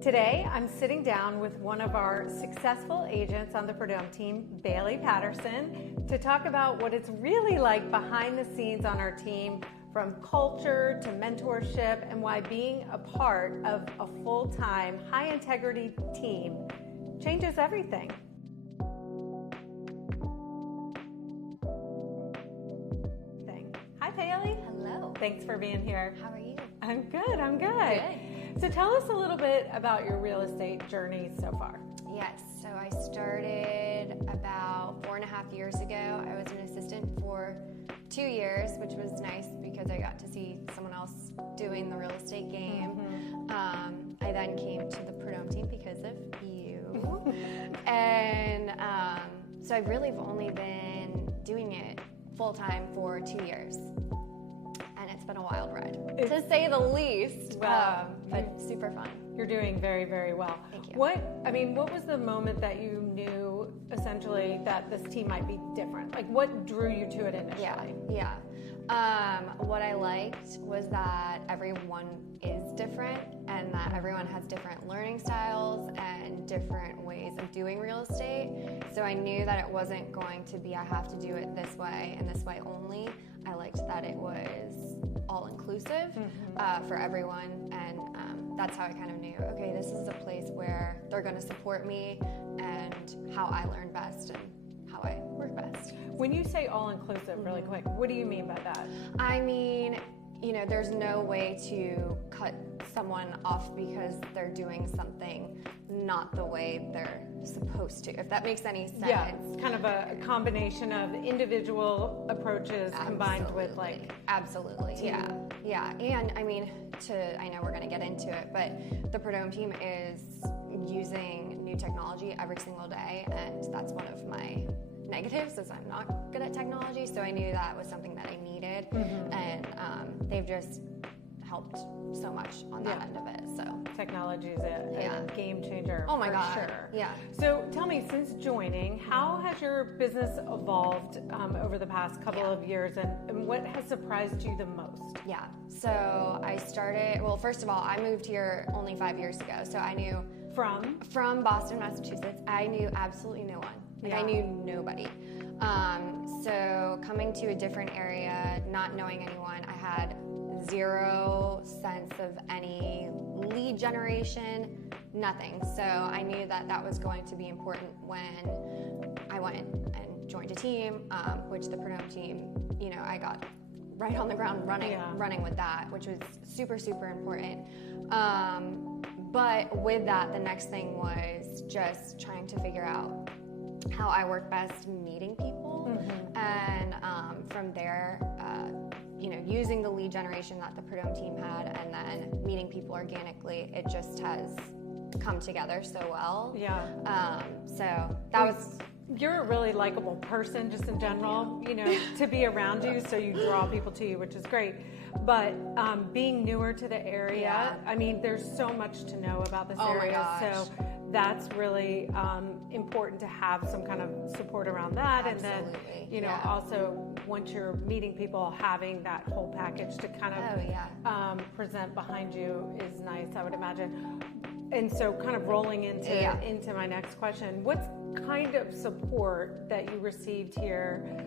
Today, I'm sitting down with one of our successful agents on the Prud'homme Team, Bailey Patterson, to talk about what it's really like behind the scenes on our team, from culture to mentorship, and why being a part of a full-time, high-integrity team changes everything. Hi, Bailey. Hello. Thanks for being here. How are you? I'm good. Good. So tell us a little bit about your real estate journey so far. Yes, so I started about 4.5 years ago. I was an assistant for 2 years, which was nice because I got to see someone else doing the real estate game. I then came to the Prud'homme Team because of you. And so I really have only been doing it full-time for 2 years. And it's been a wild ride, to say the least, but super fun. You're doing very, very well. Thank you. What was the moment that you knew essentially that this team might be different? Like, what drew you to it initially? Yeah. What I liked was that everyone is different and that everyone has different learning styles and different ways of doing real estate. So I knew that it wasn't going to be, I have to do it this way and this way only. I liked that it was all-inclusive for everyone, and that's how I kind of knew, okay, this is a place where they're going to support me and how I learn best and how I work best. When you say all-inclusive, really quick, what do you mean by that? I mean, there's no way to cut someone off because they're doing something not the way they're supposed to, if that makes any sense. Yeah, it's kind of a combination of individual approaches combined with Absolutely, team. Yeah. And I mean, I know we're going to get into it, but the Prud'homme Team is using new technology every single day, and that's one of my negatives is I'm not good at technology, so I knew that was something that I needed, and they've just helped so much on that end of it. So technology is a game changer. Oh my for God. Sure. Yeah. So tell me, since joining, how has your business evolved over the past couple of years, and what has surprised you the most? Yeah. So I started, well, first of all, I moved here only 5 years ago, so I knew from Boston, Massachusetts, I knew absolutely no one. I knew nobody. So coming to a different area, not knowing anyone, I had zero sense of any lead generation, nothing. So I knew that that was going to be important when I went and joined a team, which the Prud'homme Team, I got right on the ground running with that, which was super, super important. But with that, the next thing was just trying to figure out how I work best meeting people, and from there, using the lead generation that the Prud'homme Team had, and then meeting people organically, it just has come together so well. Yeah. So that was. You're a really likable person, just in general. To be around you, so you draw people to you, which is great. But being newer to the area, I mean, there's so much to know about this area. My gosh. So that's really important to have some kind of support around that. Absolutely. And then, also once you're meeting people, having that whole package to kind of present behind you is nice, I would imagine. And so kind of rolling into my next question, what's kind of support that you received here,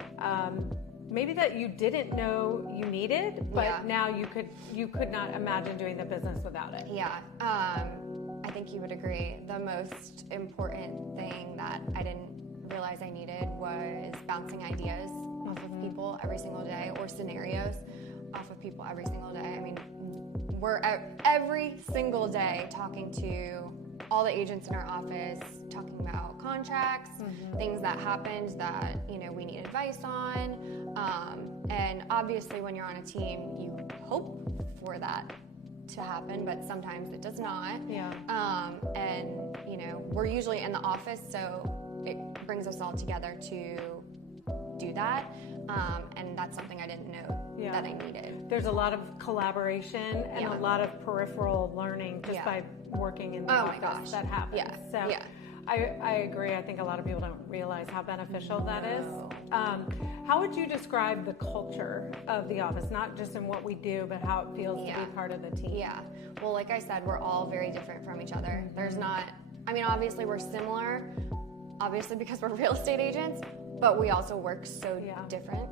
maybe that you didn't know you needed, but now you could not imagine doing the business without it? Yeah. I think you would agree. The most important thing that I didn't realize I needed was bouncing ideas off of people every single day, or scenarios off of people every single day. I mean, we're every single day talking to all the agents in our office, talking about contracts, things that happened that we need advice on. And obviously, when you're on a team, you hope for that to happen, but sometimes it does not. Yeah. And we're usually in the office, so it brings us all together to do that. And that's something I didn't know that I needed. There's a lot of collaboration and a lot of peripheral learning just by working in the office. My gosh. That happens. Yeah. So, I agree. I think a lot of people don't realize how beneficial that is. How would you describe the culture of the office, not just in what we do, but how it feels to be part of the team? Yeah. Well, like I said, we're all very different from each other. There's not, obviously we're similar, obviously because we're real estate agents, but we also work so different.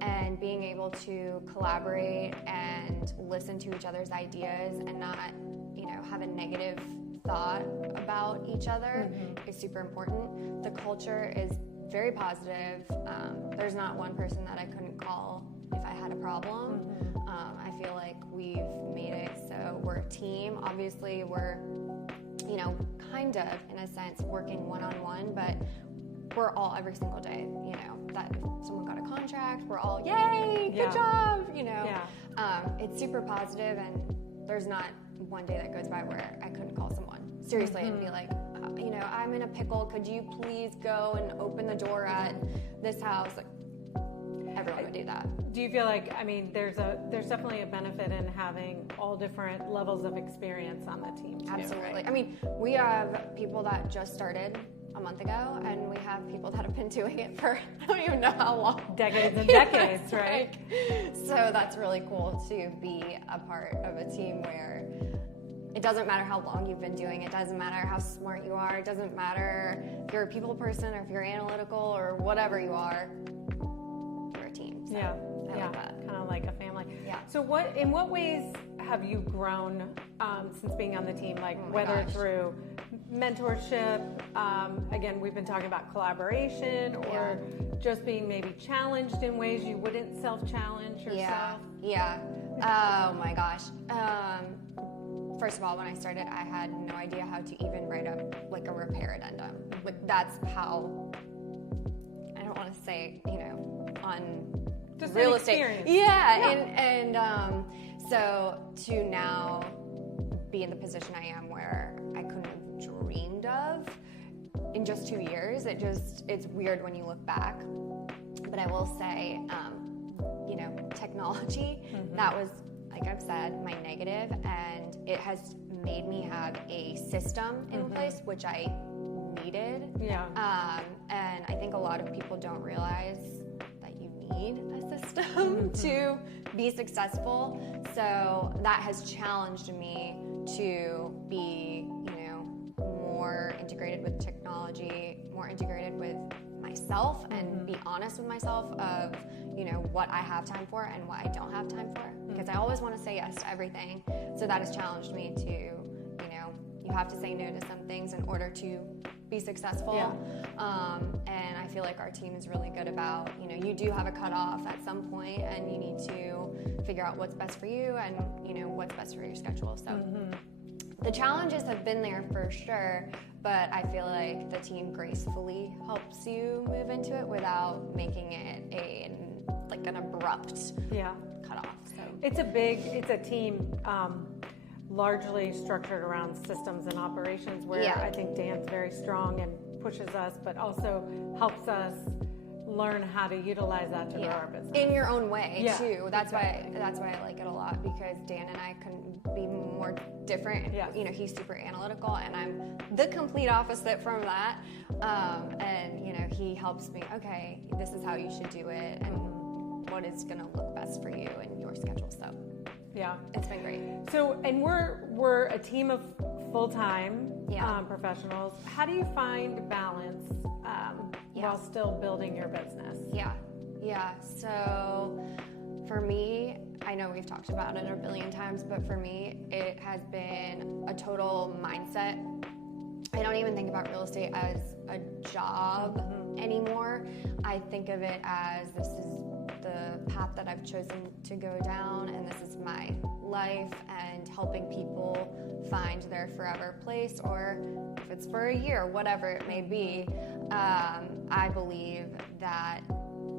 And being able to collaborate and listen to each other's ideas and not, have a negative thought about each other is super important. The culture is very positive. There's not one person that I couldn't call if I had a problem. I feel like we've made it so we're a team. Obviously, we're, kind of, in a sense, working one-on-one, but we're all every single day, that if someone got a contract, we're all, yay, good job, It's super positive, and there's not one day that goes by where I couldn't call someone seriously and be like, I'm in a pickle, could you please go and open the door at this house? Like, everyone would do that. Do you feel like, there's definitely a benefit in having all different levels of experience on the team too, Absolutely. right? We have people that just started a month ago, and we have people that have been doing it for I don't even know how long. Decades and decades, right? So that's really cool to be a part of a team where it doesn't matter how long you've been doing it, it doesn't matter how smart you are, it doesn't matter if you're a people person or if you're analytical or whatever you are, you're a team. So I like that. Kind of like a family. Yeah. So in what ways have you grown since being on the team, whether through mentorship, again, we've been talking about collaboration, or just being maybe challenged in ways you wouldn't self-challenge yourself? Yeah. Oh my gosh. First of all, when I started, I had no idea how to even write up a repair addendum. That's how, I don't want to say, on just real estate. And so to now be in the position I am where I couldn't have dreamed of in just 2 years, it's weird when you look back. But I will say, technology, that was, like I've said, my negative, and it has made me have a system in place, which I needed. And I think a lot of people don't realize that you need a system to be successful. So that has challenged me to be, more integrated with technology, more integrated with myself, and be honest with myself of, what I have time for and what I don't have time for. Because I always want to say yes to everything. So that has challenged me to, you have to say no to some things in order to be successful. And I feel like our team is really good about, you do have a cutoff at some point, and you need to figure out what's best for you and, what's best for your schedule. So the challenges have been there for sure, but I feel like the team gracefully helps you move into it without making it an abrupt cutoff. So it's a team largely structured around systems and operations, where I think Dan's very strong and pushes us, but also helps us learn how to utilize that to grow our business in your own way too. That's why I like it a lot, because Dan and I couldn't be more different. He's super analytical, and I'm the complete opposite from that. And he helps me. Okay, this is how you should do it, and what is going to look best for you and your schedule. So it's been great. So, and we're a team of full-time professionals. How do you find balance while still building your business? So for me, I know we've talked about it a billion times, but for me, it has been a total mindset. I don't even think about real estate as a job anymore. I think of it as, this is the path that I've chosen to go down, and this is my life, and helping people find their forever place, or if it's for a year, whatever it may be. I believe that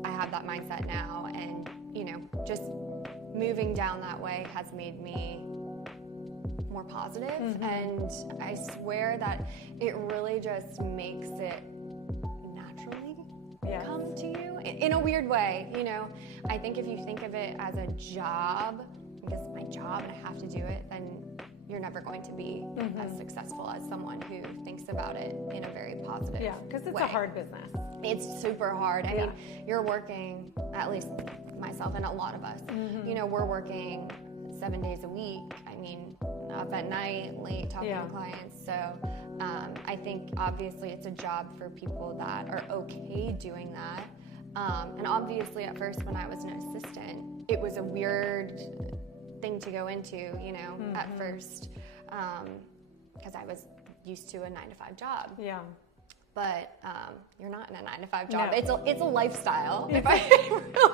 I have that mindset now, and just moving down that way has made me more positive. And I swear that it really just makes it naturally come to you in a weird way. I think if you think of it as a job, because it's my job and I have to do it, then you're never going to be as successful as someone who thinks about it in a very positive way. Yeah, because it's a hard business. It's super hard. I mean, you're working, at least myself and a lot of us, you know, we're working 7 days a week. I mean, up at night, late, talking to clients. So I think obviously it's a job for people that are okay doing that. And obviously at first when I was an assistant, it was a weird thing to go into, you know, at first, because I was used to a 9-to-5 job. Yeah. But you're not in a 9-to-5 job. No. It's a lifestyle.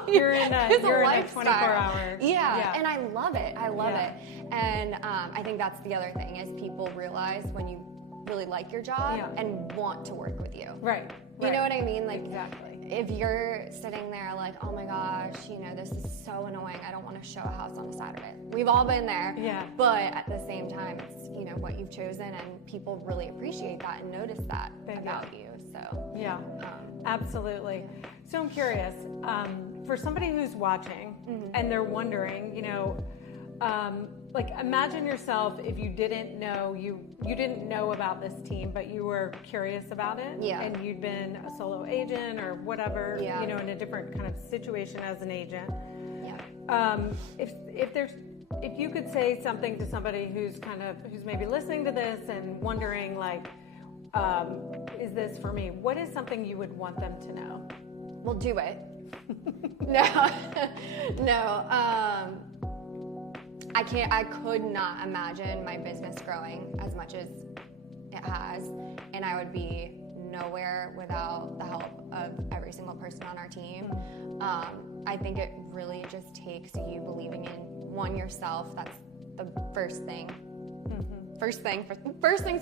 You're in a 24-hour. Yeah, and I love it. I love it. And I think that's the other thing is people realize when you really like your job and want to work with you. Right. You know what I mean? Like, exactly. If you're sitting there like, oh my gosh, you know, this is so annoying. I don't want to show a house on a Saturday. We've all been there. Yeah. But at the same time, it's, you know, what you've chosen, and people really appreciate that and notice that about you. So yeah, absolutely. So I'm curious, for somebody who's watching and they're wondering, you know, like imagine yourself if you didn't know you didn't know about this team, but you were curious about it, and you'd been a solo agent or whatever, you know, in a different kind of situation as an agent. If you could say something to somebody who's maybe listening to this and wondering like, is this for me? What is something you would want them to know? Well, do it. No. I could not imagine my business growing as much as it has, and I would be nowhere without the help of every single person on our team. I think it really just takes you believing in yourself. That's the first thing. First things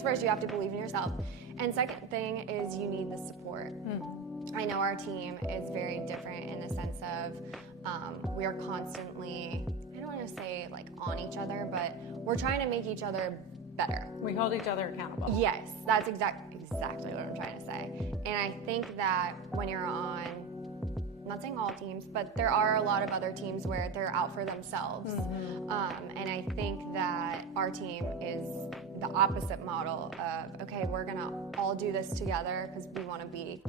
first, you have to believe in yourself. And second thing is you need the support. I know our team is very different in the sense of we are constantly, I don't want to say like on each other, but we're trying to make each other better. We hold each other accountable. Yes, that's exactly what I'm trying to say. And I think that when you're on, I'm not saying all teams, but there are a lot of other teams where they're out for themselves. And I think that our team is the opposite model of, okay, we're going to all do this together because we want to be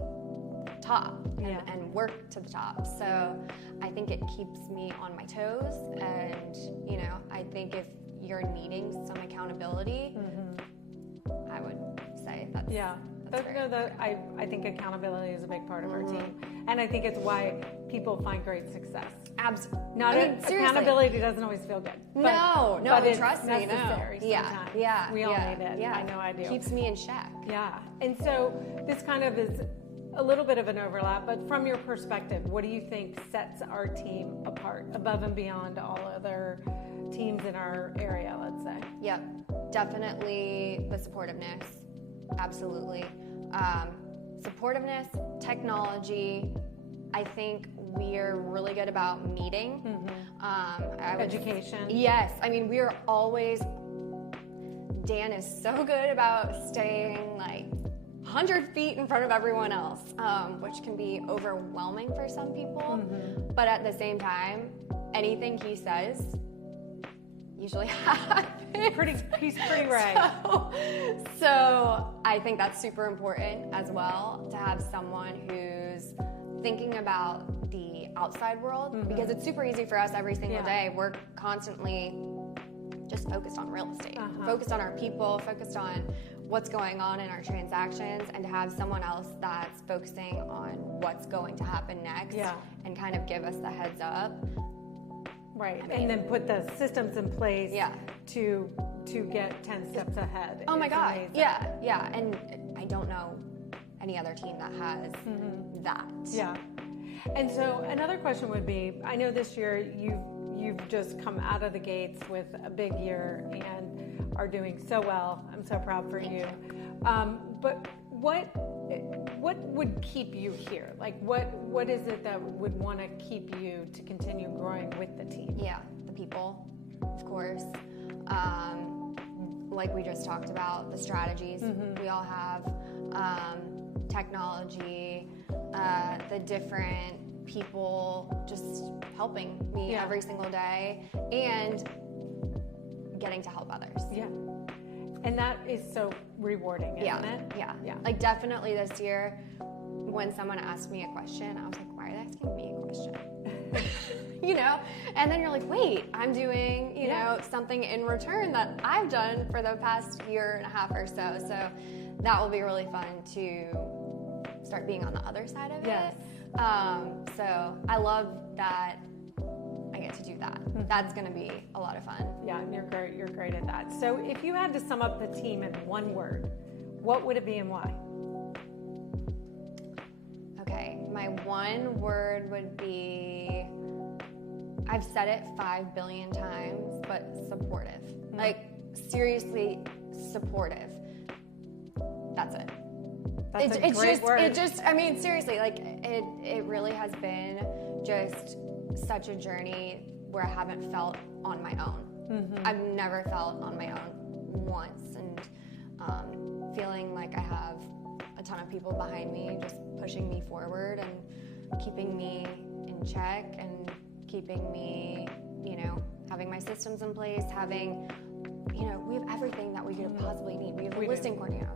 top and work to the top. So I think it keeps me on my toes. And, you know, I think if you're needing some accountability, I would say that's I think accountability is a big part of our team, and I think it's why people find great success. Absolutely. Accountability doesn't always feel good. But it's trust me, necessary. Sometimes. We all need it. Yeah. I know I do. Keeps me in check. Yeah. And so this kind of is a little bit of an overlap, but from your perspective, what do you think sets our team apart above and beyond all other teams in our area, let's say? Yep. Definitely the supportiveness. Absolutely. Supportiveness, technology. I think we're really good about meeting. Education. Yes. I mean, we are always, Dan is so good about staying like 100 feet in front of everyone else, which can be overwhelming for some people. But at the same time, anything he says usually happens. He's pretty right. So I think that's super important as well, to have someone who's thinking about the outside world, because it's super easy for us every single day. We're constantly just focused on real estate, focused on our people, focused on what's going on in our transactions, and to have someone else that's focusing on what's going to happen next and kind of give us the heads up. Right, I mean, and then put the systems in place to get 10 steps ahead. Oh my God, amazing. Yeah, and I don't know any other team that has that. Yeah, and so another question would be, I know this year you've just come out of the gates with a big year and are doing so well. I'm so proud for you. But what would keep you here? Like what is it that would want to keep you to continue growing with the team? Yeah, the people, of course. Like we just talked about, the strategies we all have, technology, the different people just helping me every single day, and getting to help others. Yeah. And that is so rewarding, isn't it? Yeah. Like definitely this year, when someone asked me a question, I was like, why are they asking me a question? And then you're like, wait, I'm doing, you know, something in return that I've done for the past year and a half or so. So that will be really fun to start being on the other side of it. So I love that I get to do that. That's going to be a lot of fun. Yeah, and you're great at that. So if you had to sum up the team in one word, what would it be and why? Okay, my one word would be, I've said it 5 billion times, but supportive. Like, seriously supportive. That's it. That's a great word. I mean, seriously, like, it really has been just such a journey where I haven't felt on my own. I've never felt on my own once, and feeling like I have a ton of people behind me just pushing me forward and keeping me in check and keeping me, having my systems in place, having, we have everything that we could possibly need. We have a listing coordinator,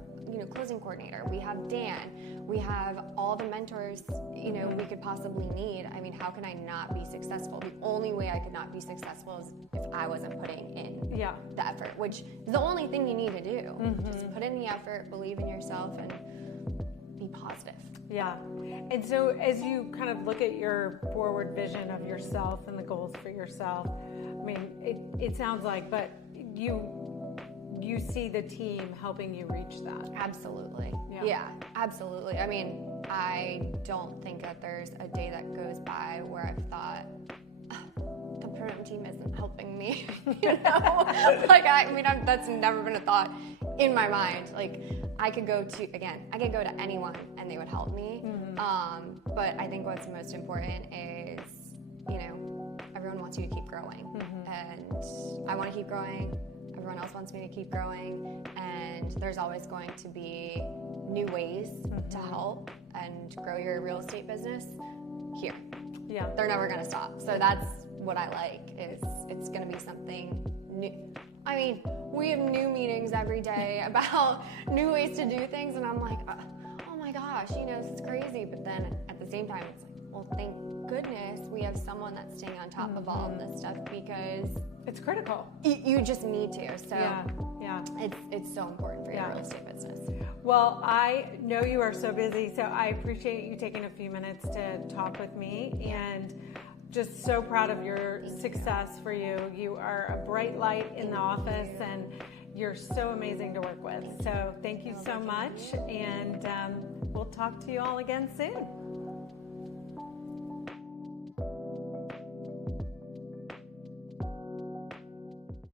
closing coordinator. We have Dan. We have all the mentors, we could possibly need. I mean, how can I not be successful? The only way I could not be successful is if I wasn't putting in the effort, which is the only thing you need to do. Just put in the effort, believe in yourself, and be positive. Yeah. And so as you kind of look at your forward vision of yourself and the goals for yourself, I mean, it sounds like, but you see the team helping you reach that. Absolutely. Yeah, absolutely. I mean, I don't think that there's a day that goes by where I've thought, the Prud'homme Team isn't helping me, that's never been a thought in my mind. Like, I could go to anyone and they would help me. But I think what's most important is, everyone wants you to keep growing. And I want to keep growing. Everyone else wants me to keep growing. And there's always going to be new ways to help and grow your real estate business here. Yeah. They're never going to stop. So that's what I like, is it's going to be something new. I mean, we have new meetings every day about new ways to do things, and I'm like, oh my gosh, this is crazy. But then at the same time, it's like, well, thank goodness we have someone that's staying on top of all of this stuff, because it's critical. You just need to. So it's so important for your real estate business. Well, I know you are so busy, so I appreciate you taking a few minutes to talk with me, and just so proud of your success for you. You are a bright light in the office, and you're so amazing to work with. So thank you so much, and we'll talk to you all again soon.